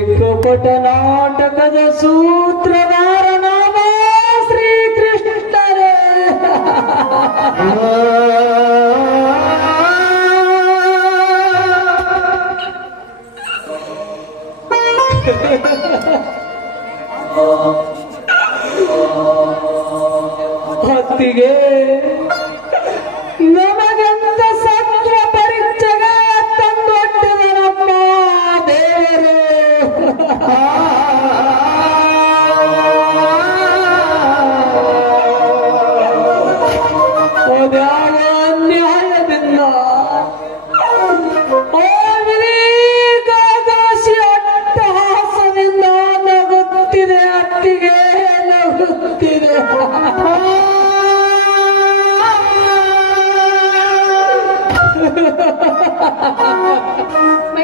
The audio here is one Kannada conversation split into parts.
ಕಪಟ ನಾಟಕದ ಸೂತ್ರಧಾರ ನಾಮ ಶ್ರೀಕೃಷ್ಣರೇ. ಭಕ್ತಿಗೆ ನಮಗೆಂತ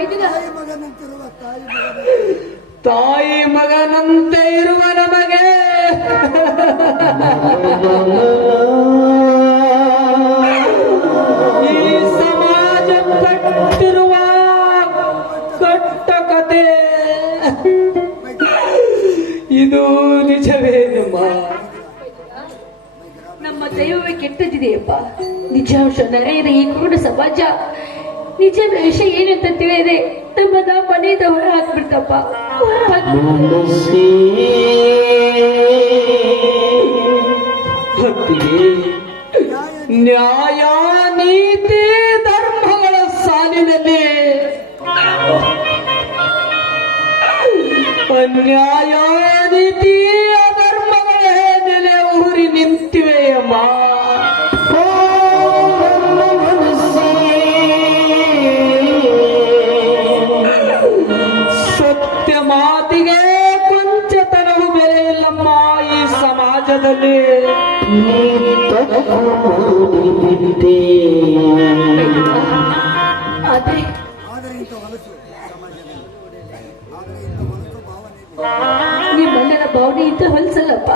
ತಾಯಿ ಮಗನಂತಿರುವ ತಾಯಿ ಮಗನಂತೆ ಇರುವ ನಮಗೆ. ಈ ಸಮಾಜ ಕಟ್ಟಿರುವ ಕಟ್ಟ ಕತೆ ಇದು ನಿಜವೇನಮ್ಮ ನಮ್ಮ ದೈವವೇ ಕೆಟ್ಟದಿದೆಯಪ್ಪ ನಿಜಾಂಶ ನಡೆಯದ ಈ ಕುರುಡ ಸಮಾಜ ನಿಜ ವಿಷಯ ಏನಂತ ತಿಳಿಯದೆ ನಮ್ಮನ್ನ ಮನೆಯಿಂದ ಹೊರ ಹಾಕ್ಬಿಡ್ತಪ್ಪ ನ್ಯಾಯ, ನೀತಿ, ಧರ್ಮಗಳ ಸಾಲಿನಲ್ಲಿ. ಅನ್ಯಾಯ, ನೀತಿ ಮಾತಿಗೆ ಕೊಂಚತನವು ಬೆಲೆ ಇಲ್ಲಮ್ಮ ಈ ಸಮಾಜದಲ್ಲಿ. ಹೊಲಸು ಭಾವನೆ ಭಾವನೆ ಇಂತ ಹೊಲ್ಸಲ್ಲಪ್ಪ.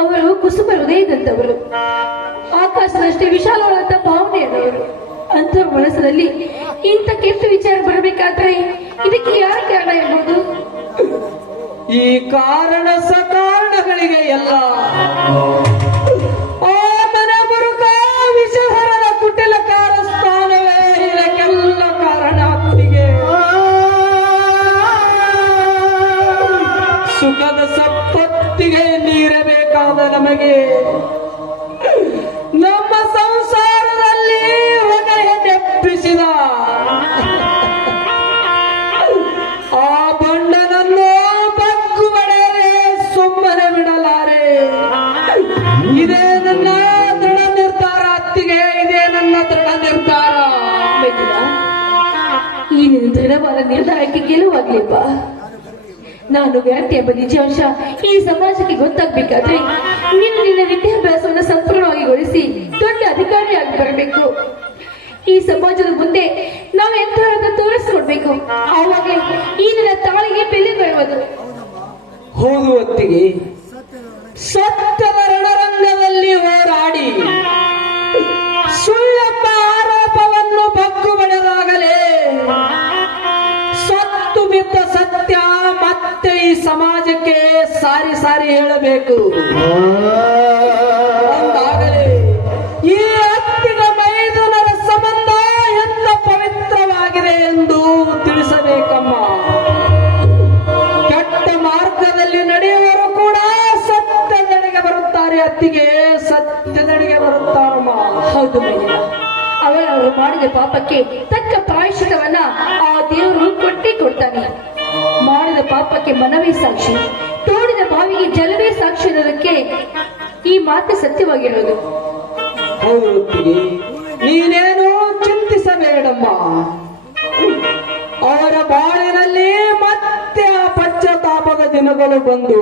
ಅವರು ಕುಸುಮ ಹೃದಯದಂತವರು ಆಕಾಶದಷ್ಟೇ ವಿಶಾಲವಾದಂತ ಭಾವನೆಯವರು ಅಂತ ಮನಸ್ಸಿನಲ್ಲಿ ಇಂಥ ಕೆಟ್ಟ ವಿಚಾರ ಬರಬೇಕಾದ್ರೆ ಇದಕ್ಕೆ ಯಾರು ಕಾರಣ ಇರ್ಬೋದು? ಈ ಕಾರಣ ಸಕಾರಣಗಳಿಗೆ ಎಲ್ಲ ಸುಖದ ಸಂಪತ್ತಿಗೆ ನೀರಬೇಕಾದ ನಮಗೆ. ದೃಢವಾದ ನಿರ್ಧಾರಕ್ಕೆ ಗೆಲುವಾಗ್ಲಿಪ್ಪ ನಾನು ವ್ಯಾಪ್ತಿ ಎಂಬ ನಿಜಾಂಶ ಈ ಸಮಾಜಕ್ಕೆ ಗೊತ್ತಾಗ್ಬೇಕಾದ್ರೆ ನೀನು ನಿನ್ನ ವಿದ್ಯಾಭ್ಯಾಸವನ್ನು ಸಂಪೂರ್ಣವಾಗಿಗೊಳಿಸಿ ದೊಡ್ಡ ಅಧಿಕಾರಿಯಾಗಿ ಬರಬೇಕು. ಈ ಸಮಾಜದ ಮುಂದೆ ನಾವು ಎಂತ ತೋರಿಸ್ಕೊಡ್ಬೇಕು. ಹಾಗಾಗಿ ಈ ನನ್ನ ತಾಳಿಗೆ ಬೆಲೆ ಬರುವುದು. ಹೋಗುವ ಸತ್ತದ ರಣರಂಗದಲ್ಲಿ ಹೋರಾಡಿ. ಈ ಸಮಾಜಕ್ಕೆ ಸಾರಿ ಸಾರಿ ಹೇಳಬೇಕು. ಈ ಅತ್ತಿನ ಮೈದುನರ ಸಂಬಂಧ ಎಂತ ಪವಿತ್ರವಾಗಿದೆ ಎಂದು ತಿಳಿಸಬೇಕಮ್ಮ. ಕೆಟ್ಟ ಮಾರ್ಗದಲ್ಲಿ ನಡೆಯುವವರು ಕೂಡ ಸತ್ಯದಡೆಗೆ ಬರುತ್ತಾರೆ ಅತ್ತಿಗೆ, ಸತ್ಯದಡೆಗೆ ಬರುತ್ತಾರಮ್ಮ. ಹೌದು ಅವರವರು ಮಾಡಿದ ಪಾಪಕ್ಕೆ ತಕ್ಕ ಪ್ರಾಯಶ್ಚಿತವನ್ನ ಆ ದೇವರು ಕೊಟ್ಟಿ ಕೊಡ್ತಾನೆ ಮಾಡಿದ ಪಾಪಕ್ಕೆ ಮನವೇ ಸಾಕ್ಷಿ ತೋಡಿದ ಬಾವಿಗೆ ಜಲವೇ ಸಾಕ್ಷಿ ಅನ್ನೋದಕ್ಕೆ ಈ ಮಾತು ಸತ್ಯವಾಗಿರೋದು ಹೌದು, ನೀನೇನು ಚಿಂತಿಸಬೇಡಮ್ಮ. ಅವರ ಬಾಳಿನಲ್ಲಿ ಮತ್ತೆ ಆ ಪಶ್ಚಾತ್ತಾಪದ ದಿನಗಳು ಬಂದು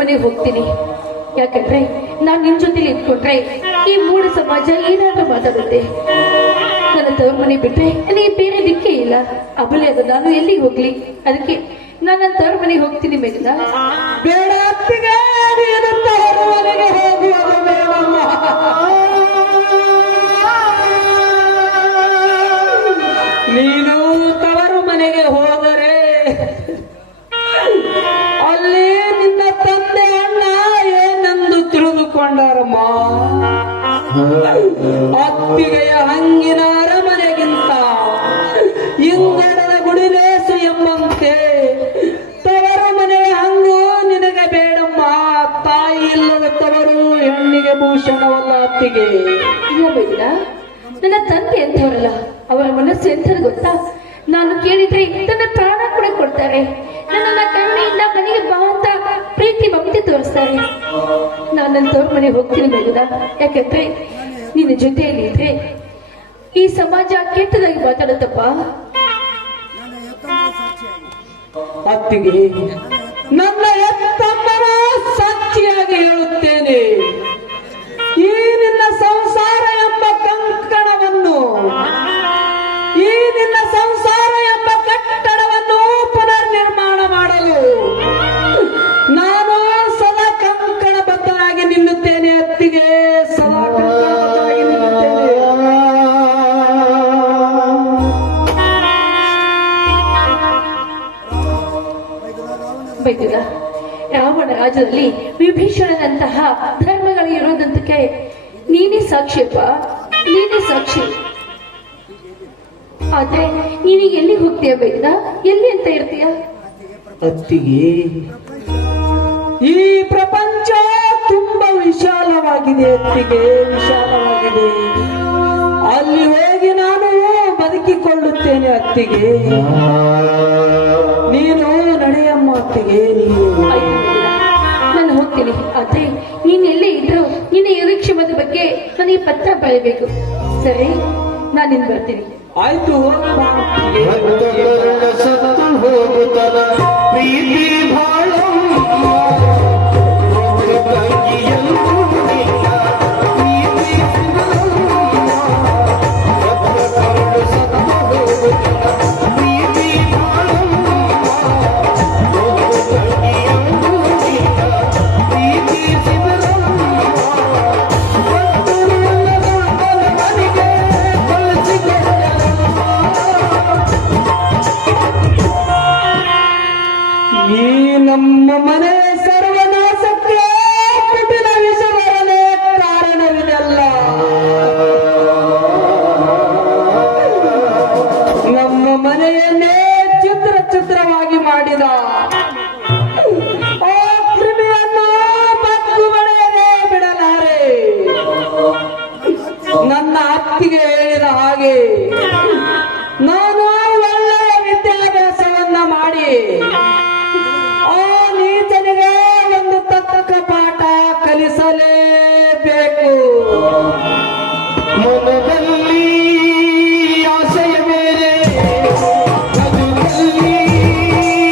ಮನೆಗೆ ಹೋಗ್ತೀನಿ. ಯಾಕಂದ್ರೆ ನಾನ್ ನಿನ್ ಜೊತೆಲಿ ಇದ್ಕೊಂಡ್ರೆ ಈ ಮೂಢ ಸಮಾಜ ಏನಾದ್ರೂ ಮಾತಾಡುತ್ತೆ. ನನ್ನ ತವ್ರ ಮನೆ ಬಿಟ್ರೆ ನನಗೆ ಬೇರೆ ದಿಕ್ಕೇ ಇಲ್ಲ. ಅಬಲೆ ಅದು ನಾನು ಎಲ್ಲಿ ಹೋಗ್ಲಿ? ಅದಕ್ಕೆ ನಾನು ನನ್ನ ತವ್ರ ಮನೆಗೆ ಹೋಗ್ತೀನಿ ಮೇಘನಾ. ಅತ್ತಿಗೆಯ ಹಂಗಿನ ಅರಮನೆಗಿಂತ ಇಂಗಡದ ಗುಡಿಲೇಸು ಎಂಬಂತೆ ತವರ ಮನೆ ಹಂಗು ನಿನಗೆ ಬೇಡಮ್ಮ. ತಾಯಿ ಇಲ್ಲದ ತವರು ಹೆಣ್ಣಿಗೆ ಭೂಷಣವಲ್ಲ ಅತ್ತಿಗೆ. ಇಲ್ಲ ನನ್ನ ತಂದೆ ಎಂಥವರಲ್ಲ? ಅವರ ಮನಸ್ಸು ಎಂಥದ್ದು ಗೊತ್ತಾ? ನಾನು ಕೇಳಿದ್ರೆ ನನ್ನ ಪ್ರಾಣ ಕೂಡ ಕೊಡ್ತಾರೆ. ನನ್ನನ್ನ ಕಣ್ಣಿಂದ ಮನೆಗೆ ಬಾ ಅಂತ ಪ್ರೀತಿ ಮಮತೆ ತೋರಿಸ್ತಾರೆ. ತವ್ರ ಮನೆಗೆ ಹೋಗ್ತೀನಿ ಬೇಗ ಯಾಕಂದ್ರೆ ನಿನ್ನ ಜೊತೆಯಲ್ಲಿ ಇದ್ರೆ ಈ ಸಮಾಜ ಕೆಟ್ಟದಾಗಿ ಮಾತಾಡುತ್ತಪ್ಪ. ಅತ್ತಿಗೆ ನನ್ನ ನೀನೇ ಸಾಕ್ಷಿಪ್ಪ ನೀನೇ ಸಾಕ್ಷಿ. ಆದ್ರೆ ನೀನೀಗ ಎಲ್ಲಿ ಹೋಗ್ತೀಯ ಬೇಗ ಎಲ್ಲಿ ಅಂತ ಇರ್ತೀಯ? ಅತ್ತಿಗೆ ಈ ಪ್ರಪಂಚ ತುಂಬಾ ವಿಶಾಲವಾಗಿದೆ ಅತ್ತಿಗೆ ವಿಶಾಲವಾಗಿದೆ. ಅಲ್ಲಿ ಹೋಗಿ ನಾನು ಬದುಕಿಕೊಳ್ಳುತ್ತೇನೆ ಅತ್ತಿಗೆ. ನೀನು ನಡೆಯಮ್ಮ ಅತ್ತಿಗೆ ನೀನು ಹೋಗ್ತೀನಿ ಆದ್ರೆ ನೀನ್ ಎಲ್ಲೇ ಇದ್ರು ನಿನ್ನ ಯೋಗಕ್ಷೇಮದ ಬಗ್ಗೆ ನನಗೆ ಪತ್ರ ಬರೀಬೇಕು. ಸರಿ ನಾನು ಇನ್ ಬರ್ತೀನಿ. ಆಯ್ತು ಪ್ರೀತಿ ಮನೆಯನ್ನೇ ಚಿತ್ರ ಚಿತ್ರವಾಗಿ ಮಾಡಿದ. ಆ ಬಗ್ಗು ಬಳೆಯಲೇ ಬಿಡಲಾರೆ. ನನ್ನ ಅತ್ತಿಗೆ